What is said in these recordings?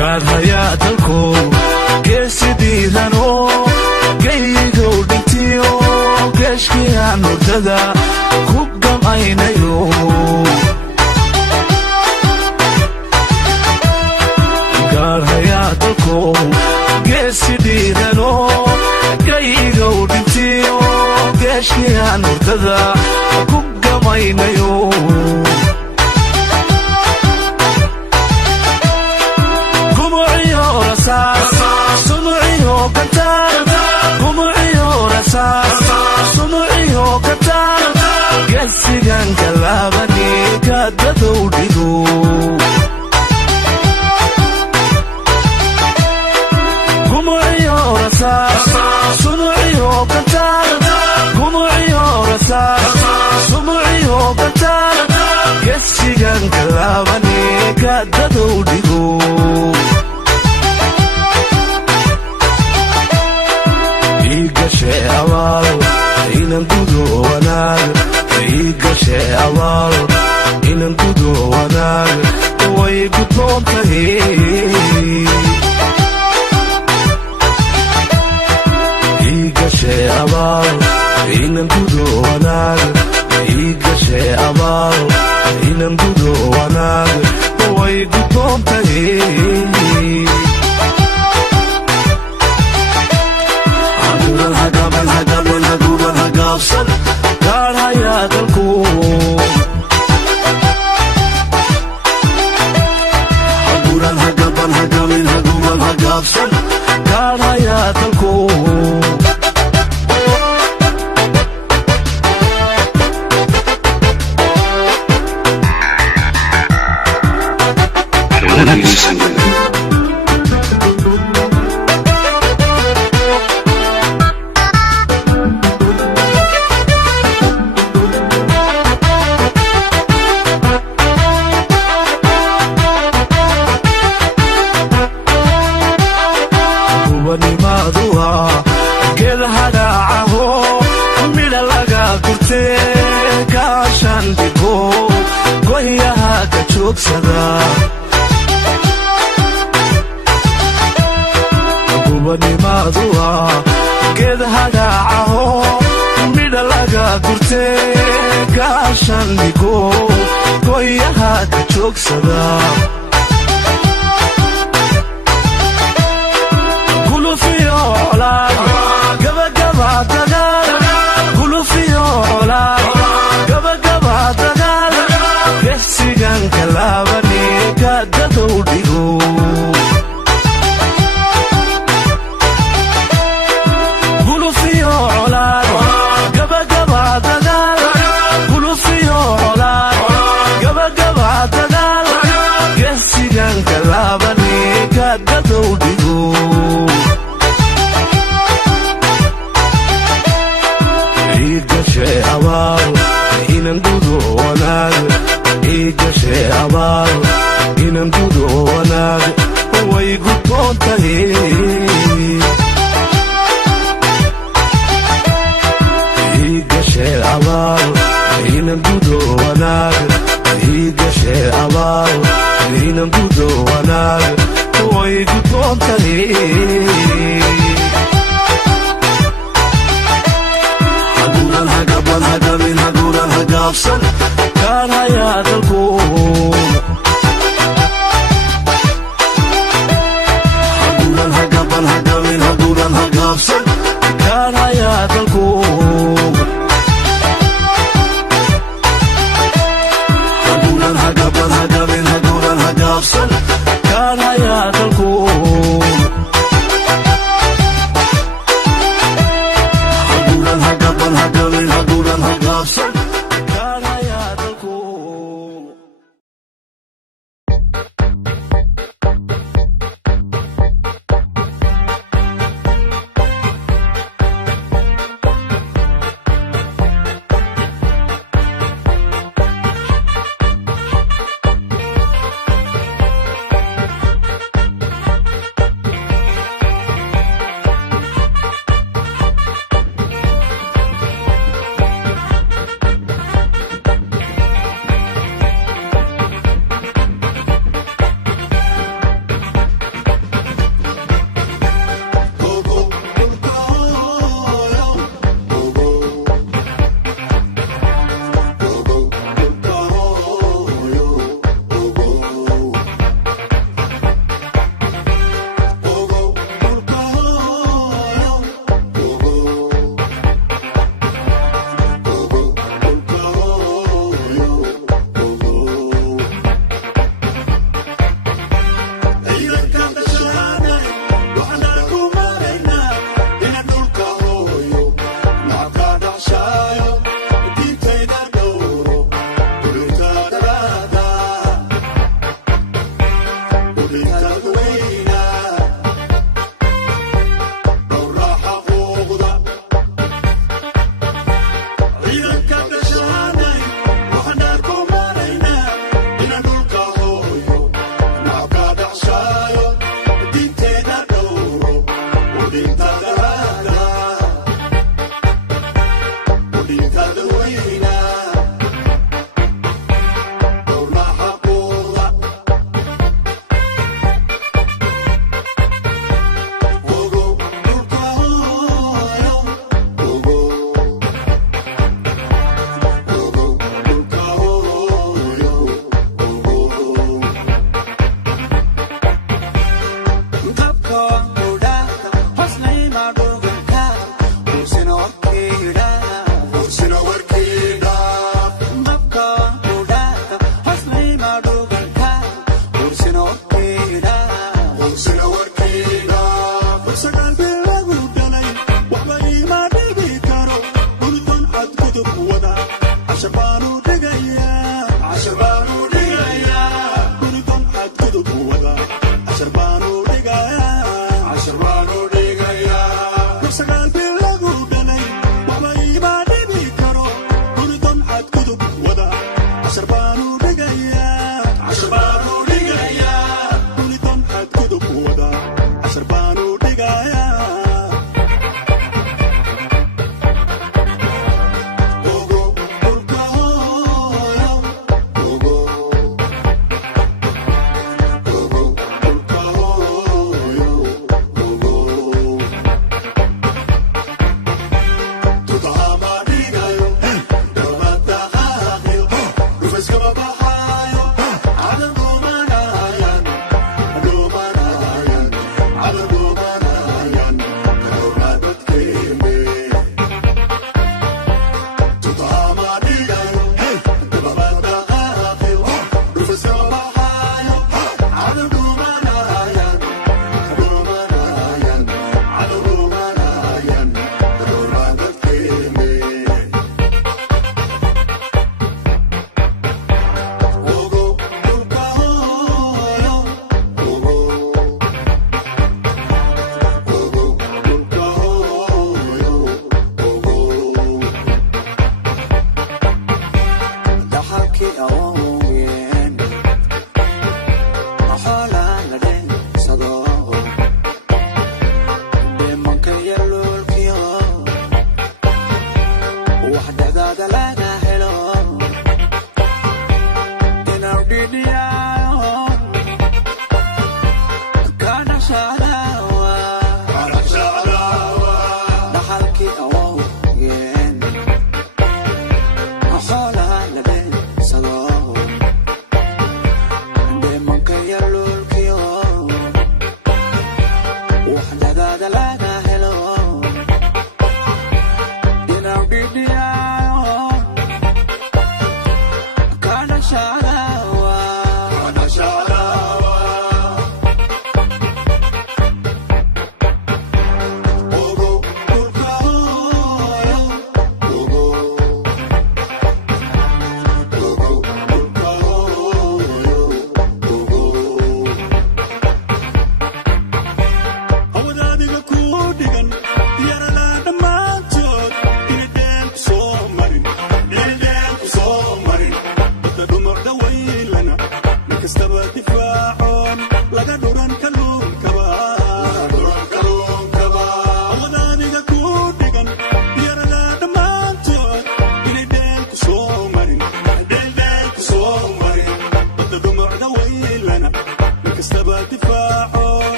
gaadhaya dalku geesidiidano gaygow dhintiyo geeshkiyaan hurdada ku gamaynayo gaadhaya dalku geesidiidano gaygow dhintiyo geeshkiyaan hurdada ku gamaynayo gesigan kalaabani kaadadow dhigo gumuciyo rasaas sumuciyo kantaar gumuciyo rasaas sumuciyo kantaar gesigan kalaabani kaadadow dhigo igashe abaal inan gudo wanaag igashe abaal inan gudo wanaag way gudboon tahay igashe abaal inan gudo wanaag igashe abaal inan gudo wanaag way gudboon tahay gaadhaya dalku haguran hagaban hagamin haguban hagaabsan gaadhaya dalku gedhadhaacaho midha laga gurte kaashandhigo goyaha ka joogsada gubanimaadua gedhadhaacaho midha laga gurte kaashandhigo goyaha ka joogsada gesigan kalaabani kaadadow dhigo gulufiyo colaad gabagaba dagaal gulufiyo colaad gabagaba dagaal gesigan kalaabani kaadadow dhigo igashe abaal inan gudo wanaag igashe abaal inan gudo wanaag way gudboon tahay igashe abaal inan gudo wanaag igashe abaal inan gudo wanaag way gudboon tahay hagamin haguran hagaabsan gaadhaya dalku haguran hagaban hagamin haguran hagaabsan gaadhaya dalku haguran hagaban hagamin haguran hagaabsan gaadhaya dalku haguran hagaban hagamin haguran hagaabsan gaadhaya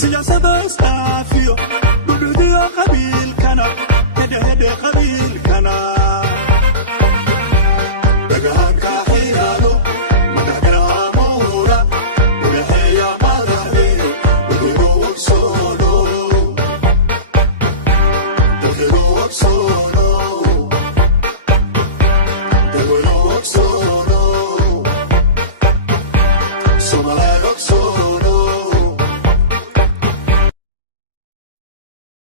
سياسة استافيو بدودي قبيل كنا هدي قبيل